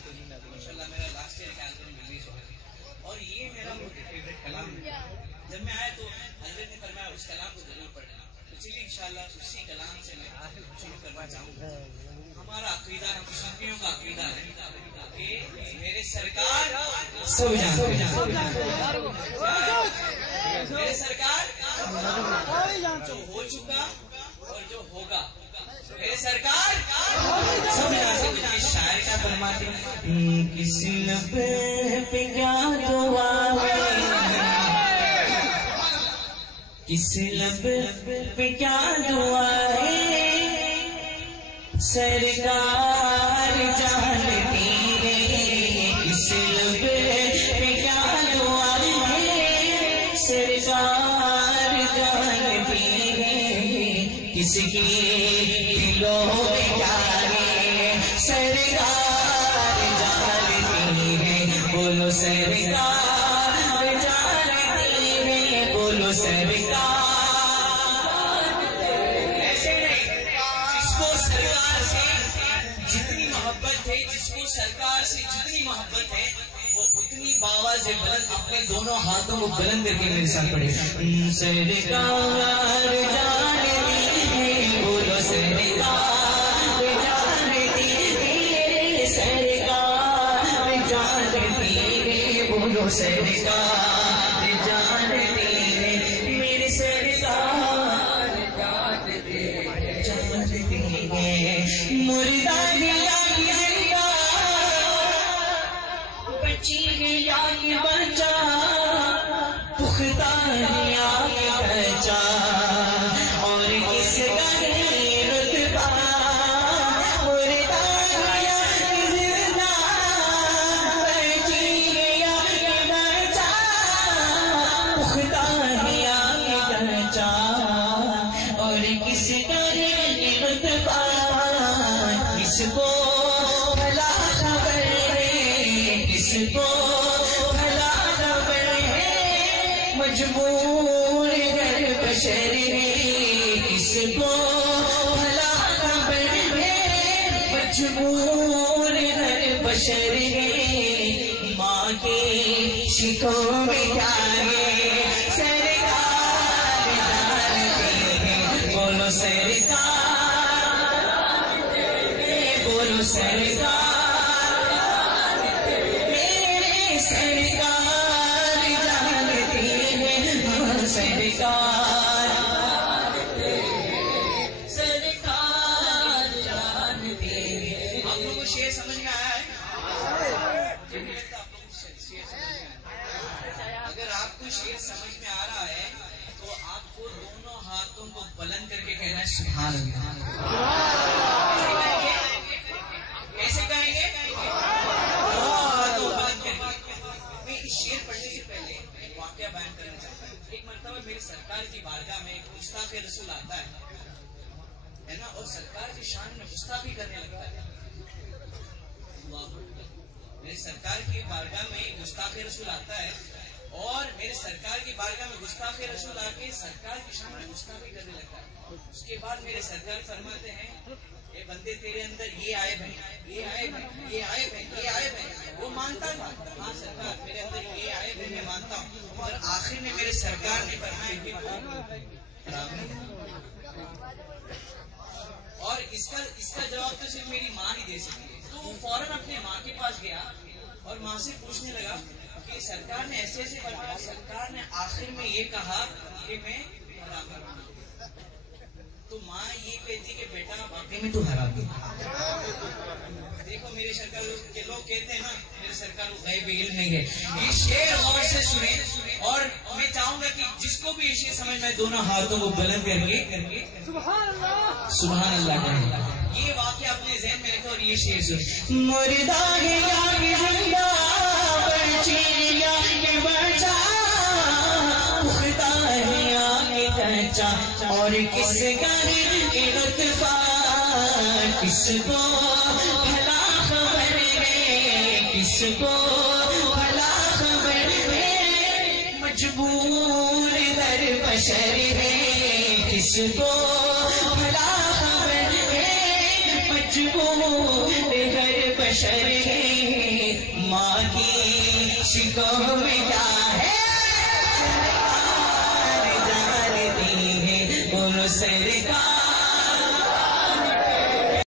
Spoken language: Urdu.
ماشاءاللہ میرا لاسٹ ایئر کا البم ریلیز ہوا اور یہ میرا بہت فیوریٹ کلام ہے. جب میں آیا تو حضرت نے فرمایا اس کلام کو ضرور پڑھنا. تو چلیے انشاءاللہ اسی کلام سے میں شروع کرنا چاہوں گا. ہمارا عقیدہ ہے, صوفیوں کا عقیدہ ہے کہ میرے سرکار سب جانتے ہیں, میرے سرکار جو ہو چکا اور جو ہوگا میرے سرکار سب جانتے ہیں. شاعر کا فرماتے ہیں کس لب پہ کیا دعا ہے, کس لب پہ کیا دعا ہے, سرکار جانتی ہے. کس لب پہ کیا دعا ہے, سرکار جانتی ہے. کس کی دلوں میں کیا ہے, سرکار جانتی ہے. بولو سرکار جانتی ہے, بولو سرکار. ایسے نہیں, جس کو سرکار سے جتنی محبت ہے, جس کو سرکار سے جتنی محبت ہے, وہ اتنی باواز بلند اپنے دونوں ہاتھوں کو بلند کر کے میرے ساتھ پڑھے. سرکار جانتی ہے, بولو سرکار جانتی ہے, سرکار جانتی ہے, بولو سرکار جانتی ہے, میرے سرکار جانتی ہے. مردہ گیا کہ زندہ, بچی گیا کہ بچا, پختہ گیا کہ بچا, اور کس کا نہیں رتبہ. مردہ گیا کہ زندہ, بچی گیا کہ بچا, پختہ گیا کہ بچا, اور کس کا نہیں رتبہ. کس کو بھلا خبر ہے, کس کو بھلا خبر ہے, مجبور گر بشر ہے. کس کو بھلا خبر ہے, مجبور گر بشر ہے. ماں کی شکوں میں کیا ہے, سرکار جانتی ہے. بولو سرکار, بولو سرکار, میرے سرکار جانتی ہے. سرکار سرکار جانتی ہے. آپ لوگوں کو شعر سمجھ میں آیا ہے؟ آپ لوگوں کو شعر سمجھ میں آیا؟ اگر آپ کو شعر سمجھ میں آ رہا ہے تو آپ کو دونوں ہاتھوں کو بلند کر کے کہنا ہے سبحان اللہ. کیسے کہیں گے؟ بلند کر کے. میں اس شعر پڑھنے سے پہلے ایک واقعہ بیان کرنا چاہتا ہوں. ایک مرتبہ میرے سرکار کی بارگاہ میں ایک گستاخ رسول آتا ہے نا, اور سرکار کی شان میں گستاخی کرنے لگتا ہے. میرے سرکار کی بارگاہ میں ایک گستاخ رسول آتا ہے اور میرے سرکار کی بارگاہ میں گستاخ رسول آ کے سرکار کی شان میں گستاخی کرنے لگتا ہے. اس کے بعد میرے سرکار فرماتے ہیں اے بندے تیرے اندر یہ عیب ہے, یہ عیب ہے, یہ عیب ہے, یہ عیب ہے. وہ مانتا تھا, ہاں سرکار میرے اندر یہ عیب ہے, میں مانتا ہوں. اور آخر میں میرے سرکار نے فرمایا کہ اور اس کا جواب تو صرف میری ماں ہی دے سکتی ہے. تو وہ فوراً اپنے ماں کے پاس گیا اور ماں سے پوچھنے لگا کہ سرکار نے ایسے ایسے فرمایا. سرکار نے آخر میں یہ کہا کہ میں برابر ہوں. تو ماں یہ کہتی کہ بیٹا واقعی میں تو حرام ہے. دیکھو میرے سرکار کے لوگ کہتے ہیں نا میرے سرکار کو غیب علم نہیں ہے. یہ شعر غور سے سنیں, اور میں چاہوں گا کہ جس کو بھی یہ شعر سمجھ میں دونوں ہاتھوں کو بلند کر کے سبحان اللہ کہیں. یہ واقعہ اپنے ذہن میں رکھو اور یہ شعر سنیں. مردہ گیا کہ زندہ, بچی گیا کہ بچا, پختہ گیا کہ کچا, اور کس کا رتبہ. کس کو بھلا خبر ہے, کس کو بھلا خبر ہے, مجبور در بشر ہے. کس کو بھلا خبر ہے, مجبور در بشر ہے. عاشقوں میں کیا ہے جانتی ہے ان سرکار